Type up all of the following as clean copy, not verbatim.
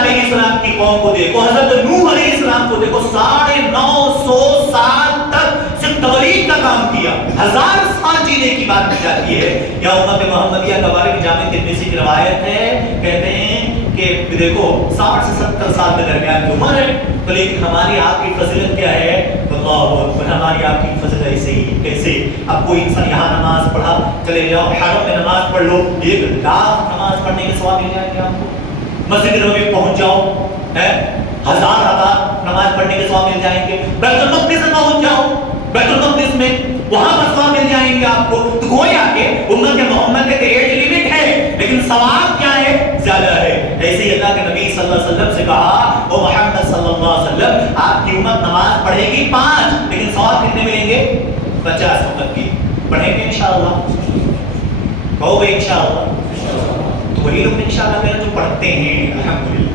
علیہ السلام کی قوم کو دیکھو, حضرت نوح علیہ السلام کو دیکھو, 950 سال تک صرف تبلیغ کا کام کیا, 1000 سال جینے کی بات کی جاتی ہے. یا امت محمدیہ کے بارے میں جامع ترمذی کی روایت ہے, کہتے ہیں کہ دیکھو 60 سے 70 سال کے درمیان کی عمر ہے, تو لیکن ہماری آپ کی فضیلت کیا ہے, اللہ اکبر, ہماری آپ کی فضیلت ایسے ہی کیسے. اب کوئی انسان یہاں نماز پڑھا, چلے جاؤ حرم میں نماز پڑھ لو, 1 لاکھ نماز پڑھنے کے ثواب مل جائیں گے آپ کو. مسجد نبوی پہنچ جاؤ, 1000 رکعت نماز پڑھنے کے ثواب مل جائیں گے. بیت المقدس میں پہنچ جاؤ, بیت المقدس میں وہاں پر ثواب مل جائیں گے آپ کو. تو گویا کہ امت محمد کے ایج لمٹ ہے, لیکن ثواب کیا ہے, زیادہ ہے. ایسے ہی اللہ کے نبی صلی اللہ علیہ وسلم سے کہا, او محمد صلی اللہ علیہ وسلم, آپ کی امت نماز پڑھے گی 5, لیکن ثواب کتنے ملیں گے, 50 وقت کی. پڑھیں گے انشاءاللہ, کہو بھائی انشاءاللہ. تو وہی لوگ انشاءاللہ میرا جو پڑھتے ہیں الحمدللہ,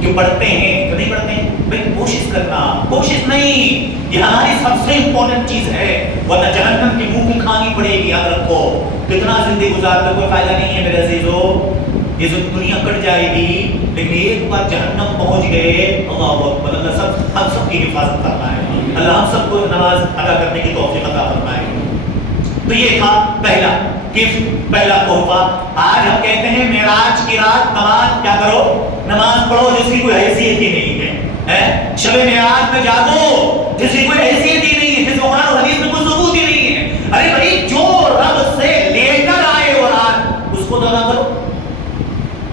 جو پڑھتے ہیں, جو نہیں پڑھتے ہیں, بھائی کوشش کرنا, کوشش نہیں, یہ ہماری سب سے امپورٹنٹ چیز ہے, ورنہ جہنم کی منہ کی کھانی پڑے گی. یاد رکھو, کتنا زندگی گزار کر کوئی فائدہ نہیں ہے میرے عزیزو. یہ جو دنیا کٹ جائے گی, لیکن ایک بار جہنم پہنچ گئے, اللہ اکبر, اللہ ہم سب کی حفاظت کرنا ہے, اللہ ہم سب کو نماز ادا کرنے کی توفیق عطا فرمائے. تو یہ تھا پہلا گفٹ, پہلا تحفہ. آج ہم کہتے ہیں معراج کی رات نماز کیا کرو, نماز پڑھو, جس کی کوئی حیثیت ہی نہیں ہے. شب معراج میں جاگو, جس کی کوئی حیثیت ہی نہیں ہے, جس کو قرآن و حدیث میں کوئی ثبوت ہی نہیں ہے. ارے بھائی, جو رب سے لے کر آئے وہ رات, اس کو ادا کرو,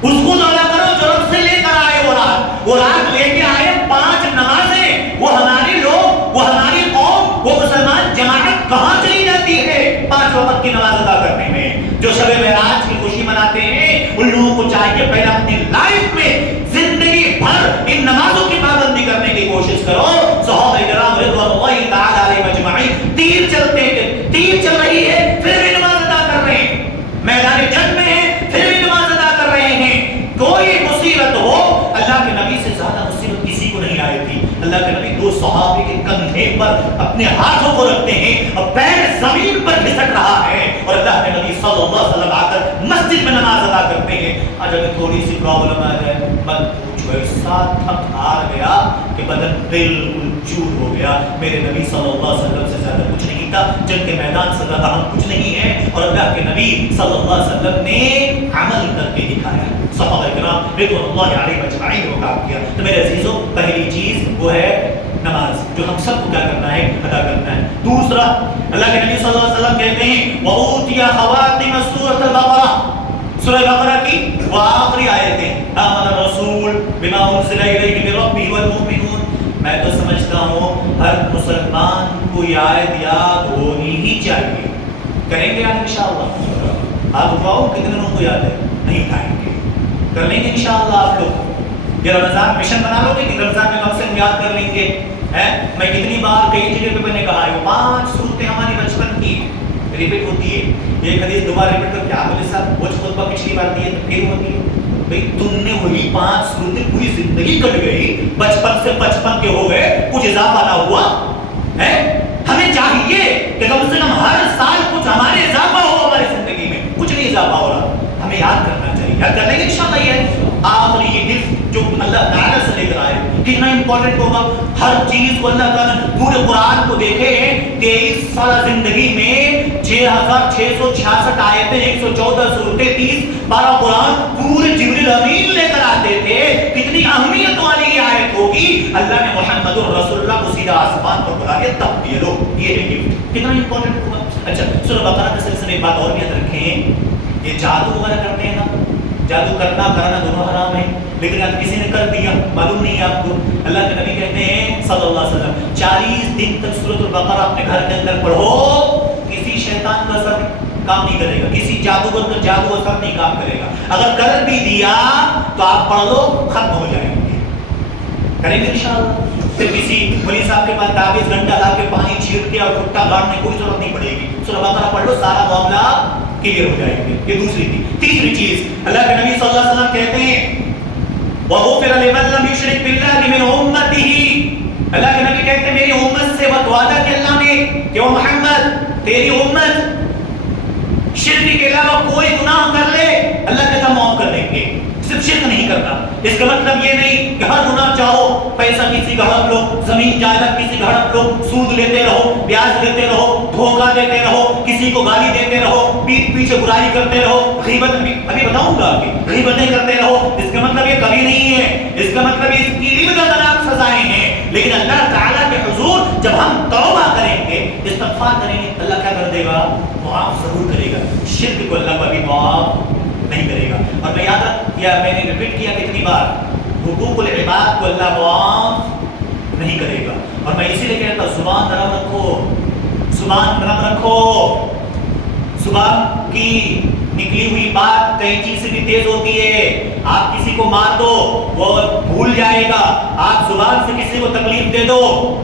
اس کو ادا کرو جو رب سے لے کر آئے وہ رات. وہ رات لے کے آئے 5 نمازیں, وہ ہمارے لوگ, وہ ہماری قوم, وہ مسلمان جماعت کہاں چلی جاتی ہے 5 وقت کی نماز ادا کرنے میں. جو شب معراج کی خوشی مناتے ہیں, ان لوگوں کو چاہیے پہلے اپنی لائف میں زندگی بھر ان نمازوں کی پابندی کرنے کی کوشش کرو. صحابہ کرام رضوان اللہ تعالی علیہم اجمعین تیر چلتے ہیں, تیر چل رہی ہے پھر بھی نماز ادا کر رہے ہیں, میدان جنگ میں ہیں پھر بھی نماز ادا کر رہے ہیں. کوئی مصیبت ہو, اللہ کے نبی سے زیادہ مصیبت کسی کو نہیں آئی تھی. اللہ کے نبی 2 صحابی کے کندھے پر اپنے ہاتھوں کو رکھتے ہیں اور پیر زمین پر گھسٹ رہا ہے, اور اللہ کے نبی صلی اللہ علیہ وسلم آ کر مسجد میں نماز ادا کرتے ہیں. آج اگر تھوڑی سی پرابلم آ جائے, مت پوچھو, ایسا تھک ہار گیا کہ بدن بالکل چور ہو گیا. میرے نبی صلی اللہ علیہ وسلم سے زیادہ کچھ نہیں تھا, جنگ کے میدان سے زیادہ ہم کچھ نہیں ہے, اور اللہ کے نبی صلی اللہ علیہ وسلم نے عمل کر کے دکھایا. صحابہ کرام رضوان اللہ علیہم اجمعین نے وہ کام کیا. تو میرے عزیزوں, پہلی چیز وہ ہے نماز, جو ہم سب کو کیا کرنا ہے, ادا کرنا ہے. دوسرا, اللہ کے نبی صلی اللہ علیہ وسلم کہتے ہیں وَأُوتِيَ خَوَاتِمَ سُورَةَ الْبَقَرَةِ, سورہ بقرہ کی وہ آخری آیتیں, آمن الرسول بما انزل الیہ من ربہ والمؤمنون. میں تو سمجھتا ہوں ہر مسلمان کو یہ آیت یاد ہونی ہی چاہیے. کریں گے یاد انشاءاللہ؟ آپ اٹھاؤ, کتنے لوگوں کو یاد ہے, نہیں اٹھائیں گے, کر لیں گے انشاءاللہ. آپ لوگ یہ رمضان مشن بنا لو گے کہ رمضان میں کم سے کم یاد کر لیں گے. میں کتنی بار کئی جگہ پہ میں نے کہا ہے 5 صورتیں ہماری بچپن کی ریپیٹ ہوتی ہے. ایک حدیث دوبارہ ریپیٹ کر, کیا بولے صاحب, وہ خطبہ پچھلی بار دی ہے تو پھر ہوتی ہے. بھئی تم نے وہی 5 صورتیں, پوری زندگی کٹ گئی, بچپن سے 55 کے ہو گئے, کچھ اضافہ نہ ہوا ہے. ہمیں چاہیے کہ کم سے کم ہر سال کچھ ہمارے اضافہ ہو ہماری زندگی میں. کچھ نہیں اضافہ ہو رہا, ہمیں یاد کرنا چاہیے. یاد کر لیں گے انشاءاللہ. یہ آخری یہ گفٹ جو اللہ تعالیٰ سے لے کر آئے, کتنا امپورٹنٹ ہوگا. ہر چیز کو اللہ تعالیٰ پورے قرآن کو دیکھے, 23 سالہ زندگی میں 6666 آیتیں, 114 صورتیں, 30 قرآن پورے جبریل امین لے کر آتے تھے. کتنی اہمیت والی یہ آیت ہوگی. اللہ نے محمد رسول اللہ کو سیدھا آسمان پر بلا کے تب دیا لو, یہ ہے گفٹ, کتنا امپورٹنٹ ہوگا. اچھا, سورہ بقرہ کے سلسلے میں ایک بات اور بھی یاد رکھیں, یہ جادو وغیرہ کرتے ہیں نا, جادو کرنا کرانا دونوں حرام ہے, لیکن اگر کسی نے کر دیا, معلوم نہیں ہے آپ کو, اللہ کے نبی کہتے ہیں صلی اللہ علیہ وسلم 40 دن تک سورۃ البقرہ اپنے گھر کے اندر پڑھو, کسی شیطان کا اثر کام نہیں کرے گا, کسی جادوگر کا جادو اثر نہیں کام کرے گا. اگر کر بھی دیا تو آپ پڑھ لو, ختم ہو جائیں گے. کریں گے انشاءاللہ. پھر کسی ولی صاحب کے پاس 24 گھنٹہ لا کے پانی چھیڑ کے اور ٹھٹا گاڑنے کی کوئی ضرورت نہیں پڑے گی. سورۃ بقرہ پڑھ لو, سارا معاملہ کلیئر ہو جائیں گے. یہ دوسری تھی. تیسری چیز, اللہ کے نبی صلی اللہ علیہ وسلم کہتے ہیں وَغُفِرَ لِمَن لَّمْ يُشْرِكْ بِاللَّهِ مِنْ أُمَّتِهِ. اللہ کے نبی کہتے ہیں میری امت سے وعدہ کہ اللہ نے کہ وہ محمد تیری امت شرک کے علاوہ کوئی گناہ کر لے, اللہ کہتا معاف کر دیں گے. صرف شرک نہیں نہیں کرنا۔ اس کا مطلب یہ نہیں کہ ہر گناہ چاہو، پیسہ کسی کا ہڑپ لو، زمین جائیداد کسی کا ہڑپ لو، سود لیتے رہو، بیاج دیتے رہو، دھوکہ دیتے رہو، کسی کو گالی دیتے رہو، پیٹھ پیچھے برائی کرتے رہو، غیبت ابھی بتاؤں گا کہ غیبتیں کرتے رہو۔ اس کا مطلب یہ کبھی نہیں ہے، اس کا مطلب اس کی لمحدود سزائیں ہیں۔ لیکن اللہ تعالیٰ کے حضور جب ہم توبہ کریں گے، استغفار کریں گے، اللہ کیا کر دے گا؟ معاف ضرور کرے گا۔ شرک کو اللہ کبھی معاف نہیں کرے گا۔ اور میں یاد کیا، میں نے ریپیٹ کیا کتنی بار، حقوق العباد کو اللہ معاف نہیں کرے گا۔ اور میں اسی لیے کہتا ہوں زبان نرم رکھو، زبان نرم رکھو۔ زبان کی نکلی ہوئی بات کئی چیز سے بھی تیز ہوتی ہے۔ آپ کسی کو مار دو وہ بھول جائے گا، آپ زبان سے کسی کو تکلیف دے دو،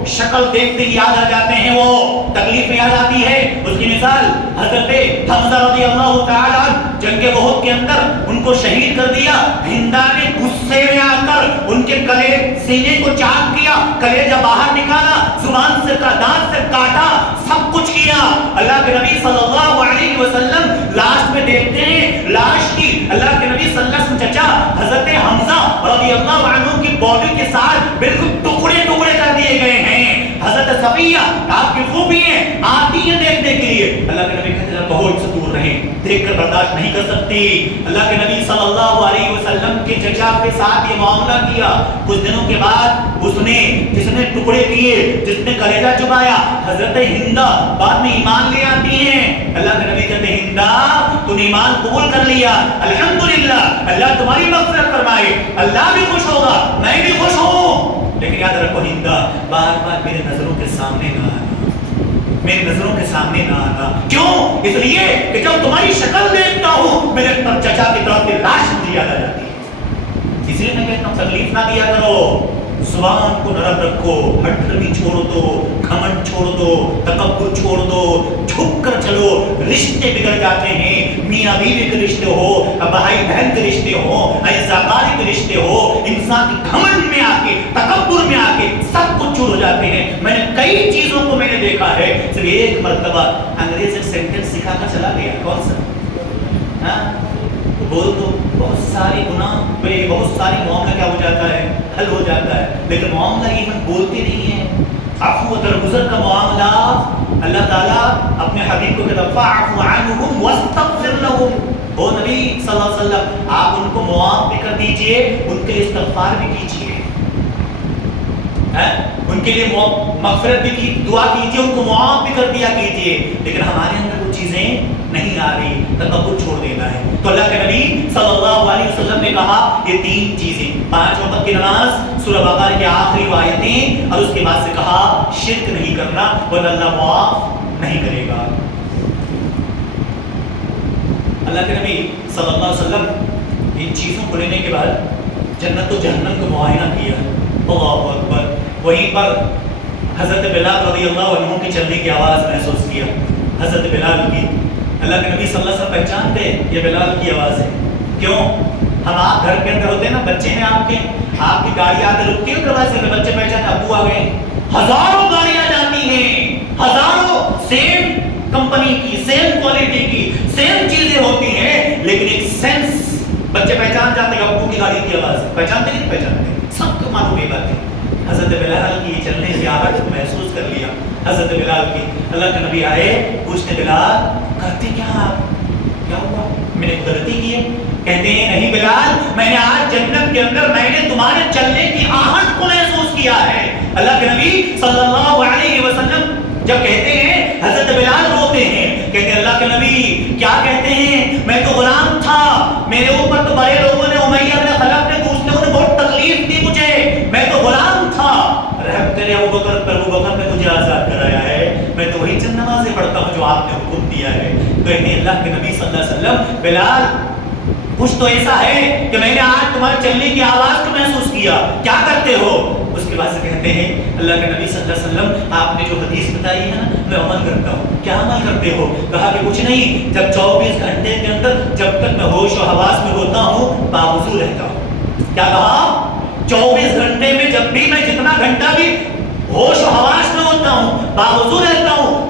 شکل دیکھتے ہی یاد آ جاتے ہیں، وہ تکلیف یاد آتی ہے۔ اس کی مثال حضرت حمزہ رضی اللہ تعالی عنہ، جنگ احد کے اندر ان کو شہید کر دیا، ہندا نے غصے میں آ کر ان کے گلے سینے کو چاک کیا، کلیجہ باہر نکالا، زبان سے دانت سے کاٹا، سب کچھ کیا۔ اللہ کے نبی صلی اللہ علیہ وسلم لاش میں دیکھتے ہیں، لاش کی اللہ کے نبی صلی اللہ علیہ وسلم چچا حضرت حمزہ رضی اللہ عنہ کی باڈی کے ساتھ بالکل ٹکڑے ٹکڑے کر دیے گئے ہیں۔ حضرت صفیہ آپ کی پھوپھی ہیں، آتی ہیں دیکھنے کے لیے، اللہ کے نبی کہتے ہیں بہت سے دور رہیں، دیکھ کر برداشت نہیں کر سکتی۔ اللہ کے نبی صلی اللہ علیہ وسلم کے چچا کے ساتھ یہ معاملہ کیا۔ کچھ دنوں کے بعد اس نے جس نے ٹکڑے کیے، جس نے کلیجہ چبایا، حضرت ہندا بعد میں ایمان لے آتی ہیں۔ اللہ کے نبی کہتے ہیں ہندا تو نے ایمان قبول کر لیا، الحمدللہ، اللہ تمہاری مغفرت فرمائے، اللہ بھی خوش ہوگا، میں بھی خوش ہوں۔ لیکن یاد رکھو ہندا، بار بار میرے نظروں کے سامنے نہ آنا، میری نظروں کے سامنے نہ آنا۔ کیوں؟ اس لیے کہ جب تمہاری شکل دیکھتا ہوں میرے چچا کی طرف کی لاش مجھے یاد آ جاتی ہے۔ اس لیے میں کہتا ہوں تکلیف نہ دیا کرو، زبان کو نرم رکھو، ہٹھڑی چھوڑ دو، گھمنڈ چھوڑ دو، تکبر چھوڑ دو، جھک کر چلو۔ رشتے بگڑ جاتے ہیں، میاں بیوی کے رشتے ہو، بھائی بہن کے رشتے ہو، عزاداری کے رشتے ہو، انسان کی گھمنڈ میں آ کے، تکبر میں آ کے سب کچھ چور ہو جاتے ہیں۔ میں نے کئی چیزوں کو میں نے دیکھا ہے، صرف ایک مرتبہ انگریز ایک سینٹنس سکھا کر چلا گیا، کون سا؟ بول دو، بہت سارے گناہ پہ بہت سارے معاملہ کیا ہو جاتا ہے؟ حل ہو جاتا ہے۔ لیکن معاملہ یہ ہم بولتے نہیں ہیں۔ عفو و درگزر کا معاملہ اللہ تعالیٰ اپنے حبیب کو کہتا فاعف عنہم واستغفر لہم، او نبی صلی اللہ علیہ وسلم آپ ان کو معاف بھی کر دیجئے، ان کے لیے استغفار بھی کیجئے، ان کے لیے مغفرت بھی کی دعا کیجئے، ان کو معاف بھی کر دیا کیجئے۔ لیکن ہمارے اندر وہ چیزیں نہیں آ رہی، تکبر چھوڑ دینا ہے۔ تو اللہ کے نبی صلی اللہ علیہ وسلم نے کہا یہ تین چیزیں، 5 وقت کی نماز، سورہ بقرہ کی آخری آیتیں، اور اس کے بعد سے کہا شرک نہیں کرنا ورنہ اللہ معاف نہیں کرے گا۔ اللہ کے نبی صلی اللہ علیہ وسلم ان چیزوں کو لینے کے بعد جنت و جہنم کا معائنہ کیا، اللہ اکبر۔ وہیں پر حضرت بلال رضی اللہ عنہ کی چلنے کی آواز محسوس کیا، حضرت بلال کی۔ اللہ کے نبی صلی اللہ علیہ وسلم پہچانتے یہ بلال کی آواز ہے۔ کیوں؟ ہم آپ گھر کے اندر ہوتے ہیں نا، بچے ہیں آپ کے، آپ کی گاڑی آتے رکتی ہے دروازے پہ، بچے پہچانے ابو آ گئے، ہزاروں گاڑیاں جاتی ہیں، ہزاروں سیم کمپنی کی، سیم کوالٹی کی، سیم چیزیں ہوتی ہیں، لیکن ایک سینس بچے پہچان جاتے ہیں ابو کی گاڑی کی آواز، پہچانتے نہیں پہچانتے، سب کو معلوم یہ بات ہے۔ حضرت بلال کی چلنے کی آواز محسوس کر لیا، حضرت بلال کی۔ اللہ کے نبی آئے، پوچھتے بلال کرتے کیا آپ؟ کیا ہوا؟ میں نے غلطی کی ہے؟ کہتے ہیں نہیں بلال، میں نے آج جنت کے اندر میں نے تمہارے چلنے کی آہٹ کو محسوس کیا ہے۔ اللہ کے نبی صلی اللہ علیہ وسلم جب کہتے ہیں حضرت بلال روتے ہیں، کہتے ہیں اللہ کے نبی کیا کہتے ہیں؟ میں تو غلام تھا، میرے اوپر تو بڑے لوگوں نے امیہ بن خلف نے دوسرے لوگوں نے بہت تکلیف دی مجھے، میں تو غلام تھا، رحم کرے ابو بکر پر، ابو بکر نے مجھے آزاد کرایا ہے، میں تو وہی چند نمازیں پڑھتا ہوں جو آپ نے حکم دیا ہے۔ کہتے ہیں اللہ کے نبی صلی اللہ علیہ وسلم بلال کچھ تو ایسا ہے کہ میں نے آج تمہارے چلنے کی آواز کو محسوس کیا، کیا کرتے ہو؟ اس کے بعد سے کہتے ہیں اللہ کے نبی صلی اللہ علیہ وسلم آپ نے جو حدیث بتائی ہے نا میں عمل کرتا ہوں۔ کیا عمل کرتے ہو؟ کہا کہ کچھ نہیں، جب 24 گھنٹے کے اندر جب تک میں ہوش و حواس میں ہوتا ہوں باوضو رہتا ہوں۔ کیا کہا؟ 24 گھنٹے میں جب بھی میں جتنا گھنٹہ بھی ہوش و حواس میں ہوتا ہوں باوضو رہتا ہوں،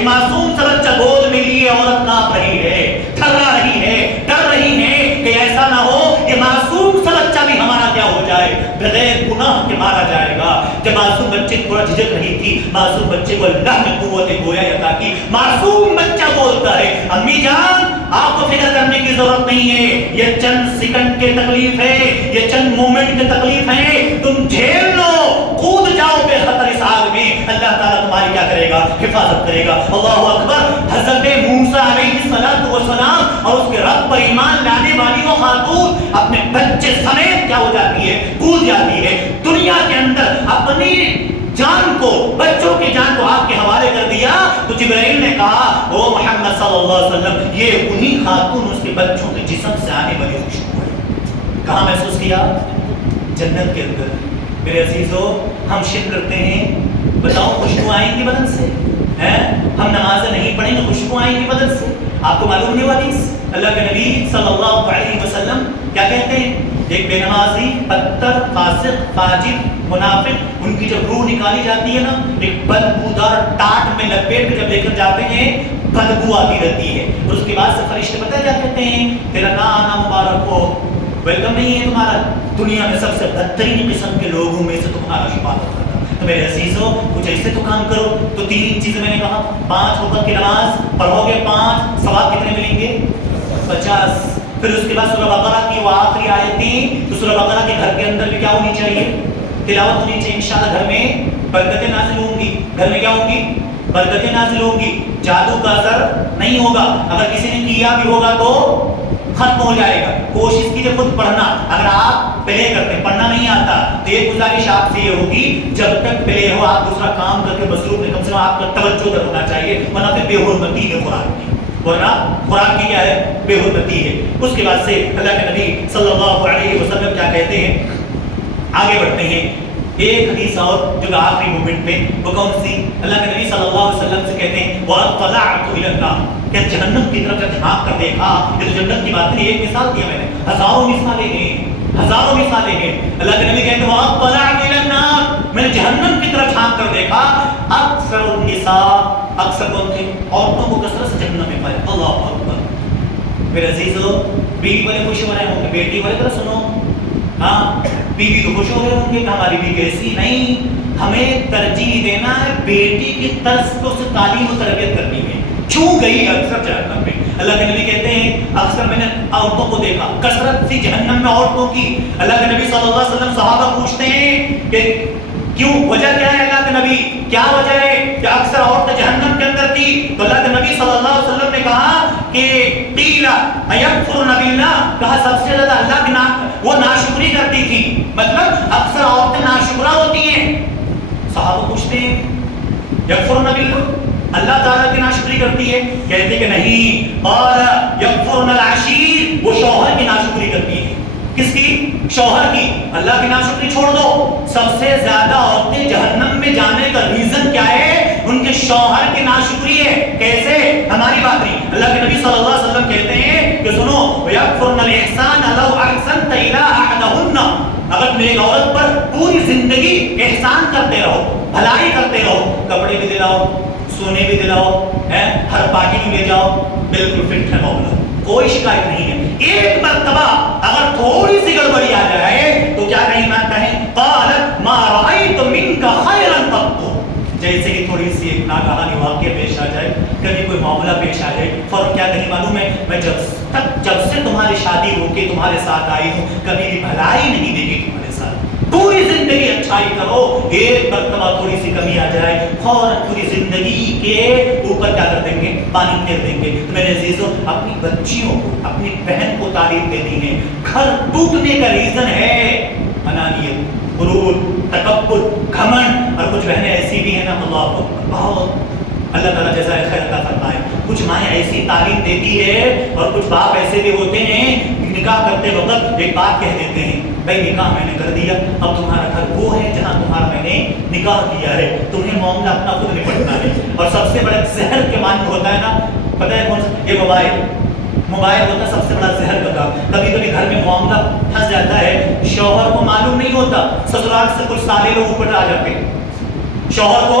ایک معصوم سا بچہ گود میں لیے عورت کانپ رہی ہے، تھرا رہی ہے، ڈر رہی ہے کہ ایسا نہ ہو کہ معصوم سا بچہ بھی ہمارا کیا ہو جائے، بغیر گناہ کے مارا جائے گا۔ جب معصوم بچے کو تھوڑا جھجک رہی تھی، معصوم بچے کو اللہ نے قوت گویا عطا کی۔ معصوم بچہ بولتا ہے امی جان آپ کو فکر کرنے کی ضرورت نہیں ہے، یہ چند سیکنڈ کی تکلیف ہے، یہ چند مومنٹ کی تکلیف ہے، تم جھیل لو، کود جاؤ بے خطر اس آگ میں، اللہ تعالیٰ تمہاری کیا کرے گا، حفاظت کرے گا۔ اللہ اکبر۔ حضرت موسیٰ علیہ السلام اور اس کے رب پر ایمان لانے والی وہ خاتون اپنے بچے سمیت کیا ہو جاتی ہے، کود جاتی ہے دنیا کے اندر، اپنی جان کو، بچوں کی جان کو آپ کے حوالے کر دیا۔ تو جبرائیل نے کہا او محمد صلی اللہ علیہ وسلم یہ انہی خاتون اس کے بچوں کے جسم سے آنے والی خوشبو ہے۔ کہاں محسوس کیا؟ جنت کے اندر۔ میرے عزیزو ہم شرک کرتے ہیں، بتاؤ خوشبو آئیں گی بدن سے؟ ہم نمازیں نہیں پڑھیں گے خوشبو آئیں گی بدن سے؟ آپ کو معلوم نہیں حدیث اللہ کے نبی صلی اللہ علیہ وسلم کیا کہتے ہیں؟ ایک بے نمازی، پتھر، فاسق، فاجر، منافق، ان کی جب روح نکالی جاتی ہے نا، ایک بدبودار ٹاٹ میں لپیٹ کے جب لے کر جاتے ہیں بدبو آتی رہتی ہے، اور اس کے بعد سے فرشتے پتہ ہے کیا کہتے ہیں؟ تیرا نام مبارک ہو، ویلکم نہیں ہے تمہارا، دنیا میں سب سے بدترین قسم کے لوگوں میں سے تمہارا شمار ہوتا تھا۔ تو میرے عزیزوں کچھ ایسے تو کام کرو۔ تو تین چیزیں میں نے کہا، 5 وقت کی نماز پڑھو گے 5، ثواب کتنے ملیں گے؟ 50۔ پھر اس کے بعد سورہ بقرہ کی وہ آخری آیتیں، تو سورہ بقرہ کے گھر کے اندر بھی کیا ہونی چاہیے؟ تلاوت ہونی چاہیے۔ انشاءاللہ گھر میں برکتیں نازل ہوں گی، گھر میں کیا ہوں گی؟ برکتیں نازل ہوں گی، جادو کا اثر نہیں ہوگا، اگر کسی نے کیا بھی ہوگا تو ختم ہو جائے گا۔ کوشش کیجیے خود پڑھنا، اگر آپ پلے کرتے ہیں پڑھنا نہیں آتا تو ایک گزارش آپ سے یہ ہوگی جب تک پلے ہو آپ دوسرا کام کر کے مصروف نہیں، کم سے کم آپ کا توجہ در ہونا چاہیے، ورنہ پھر بے حرمتی ہے قرآن کی، ورنہ قرآن کی کیا ہے؟ بے حرمتی ہے۔ اس کے بعد سے اللہ کے نبی صلی اللہ علیہ وسلم کیا کہتے ہیں؟ آگے بڑھتے ہیں، ایک حدیث اور جو آخری مومنٹ میں وہ کون سی؟ اللہ کے نبی صلی اللہ علیہ وسلم سے کہتے ہیں وَأَطَّلَعْتُ إِلَى النَّارِ، کہ جہنم کی طرف جب جھانک کر دیکھا، یہ تو جنت کی بات نہیں، ایک مثال دیا میں نے، ہزاروں مثالیں ہیں، ہزاروں مثالیں ہیں۔ اللہ کے نبی کہتے ہیں وَأَطَّلَعْتُ إِلَى النَّارِ، میں نے جہنم کی طرف جھانک کر دیکھا، اکثر النساء، اکثر کون تھے؟ عورتوں کو کثرت سے جہنم میں پائے۔ اللہ اکبر۔ میرے عزیزو بیوی والے خوش ہو رہے ہوں گے، بیٹی والے طرح سنو، ہاں بیوی تو خوش ہو رہے ہوں گے کہ ہماری بیوی کیسی، نہیں، ہمیں ترجیح دینا ہے بیٹی کی طرز کو اسے تعلیم و تربیت کرنی ہے، چھو گئی اکثر جہنم میں۔ اللہ کے نبی کہتے ہیں اکثر میں نے عورتوں کو دیکھا، کثرت سی جہنم میں عورتوں کی۔ اللہ کے نبی صلی اللہ علیہ وسلم صحابہ پوچھتے ہیں کہ کیوں، وجہ کیا ہے اللہ کے نبی، کیا وجہ ہے کہ اکثر عورتیں جہنم کے اندر تھی؟ تو اللہ کے نبی صلی اللہ علیہ وسلم نے کہا کہ قیل ایکفرن باللہ، کہا سب سے زیادہ اللہ کے نام وہ ناشکری کرتی تھی، مطلب اکثر عورتیں ناشکرہ ہوتی ہیں۔ صحابہ پوچھتے ہیں یکفرن باللہ، اللہ تعالیٰ کی ناشکری کرتی ہے؟ کہتے کہ نہیں، اور یکفرن العشیر، وہ شوہر کی ناشکری کرتی ہے۔ کس کی؟ شوہر کی۔ اللہ کی ناشکری چھوڑ دو، سب سے زیادہ عورتیں جہنم میں جانے کا ریزن کیا ہے؟ ان کے شوہر کی ناشکری ہے۔ کیسے؟ ہماری بات نہیں، اللہ کے نبی صلی اللہ علیہ وسلم کہتے ہیں کہ سنو وَيَكْفُرْنَ الْإِحْسَانَ لَوْ أَحْسَنْتَ إِلَىٰ أَحَدَهُنَّ، اگر تم ایک عورت پر پوری زندگی احسان کرتے رہو، بھلائی کرتے رہو، کپڑے بھی دلاؤ، سونے بھی دلاؤ، ہر پارٹی میں لے جاؤ، بالکل فٹ ہے معاملہ، کوئی شکایت نہیں ہے۔ ایک مرتبہ اگر تھوڑی سی گڑبڑی آ جائے تو کیا کہیں نہ کہیں قالت ما رأيت منك خيرا قط، جیسے کہ تھوڑی سی ایک ناگہانی واقعہ پیش آ جائے، کبھی کوئی معاملہ پیش آ جائے، فوراً کیا کہیں معلوم ہے؟ میں جب سے تمہاری شادی ہو کے تمہارے ساتھ آئی ہوں کبھی بھی بھلائی نہیں دیکھی تمہارے ساتھ، پوری زندگی اچھائی کرو، ایک مرتبہ تھوڑی سی کمی آ جائے فوراً پوری زندگی کے اوپر کیا کر دیں گے؟ پانی پھیر دیں گے۔ تو میرے عزیزوں اپنی بچیوں کو، اپنی بہن کو تعلیم دینی ہے۔ گھر ٹوٹنے کا ریزن ہے انانیت، غرور، تکبر، گھمنڈ، اور کچھ بہنیں ایسی بھی ہیں نا، اللہ اکبر، بہت اللہ تعالیٰ جزائے خیر عطا فرمائے، کچھ مائیں ایسی تعلیم دیتی ہے اور کچھ باپ ایسے بھی ہوتے ہیں نکاح کرتے وقت ایک بات کہہ دیتے ہیں، بھائی نکاح میں نے کر دیا، اب تمہارا گھر وہ ہے جہاں تمہارا میں نے نکاح کیا ہے، تمہیں معاملہ اپنا خود نپٹنا ہے۔ اور سب سے بڑا زہر کے معنی ہوتا ہے نا، پتہ ہے کون سا؟ یہ موبائل ہوتا ہے سب سے بڑا زہر کا کام۔ کبھی کبھی گھر میں معاملہ پھنس جاتا ہے، شوہر کو معلوم نہیں ہوتا، سسرال سے کچھ سارے لوگ اوپر آ جاتے ہیں، شوہر کو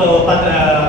15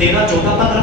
13 14 15,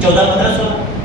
14 15 16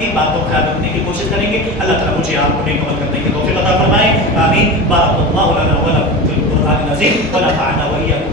ان باتوں کا خیال رکھنے کی کوشش کریں گے. اللہ تعالیٰ مجھے آپ کو نیک عمل کرنے کی توفیق عطا فرمائے. آمین. بارک اللہ لنا ولکم فی القرآن العظیم ونفعنا وإياكم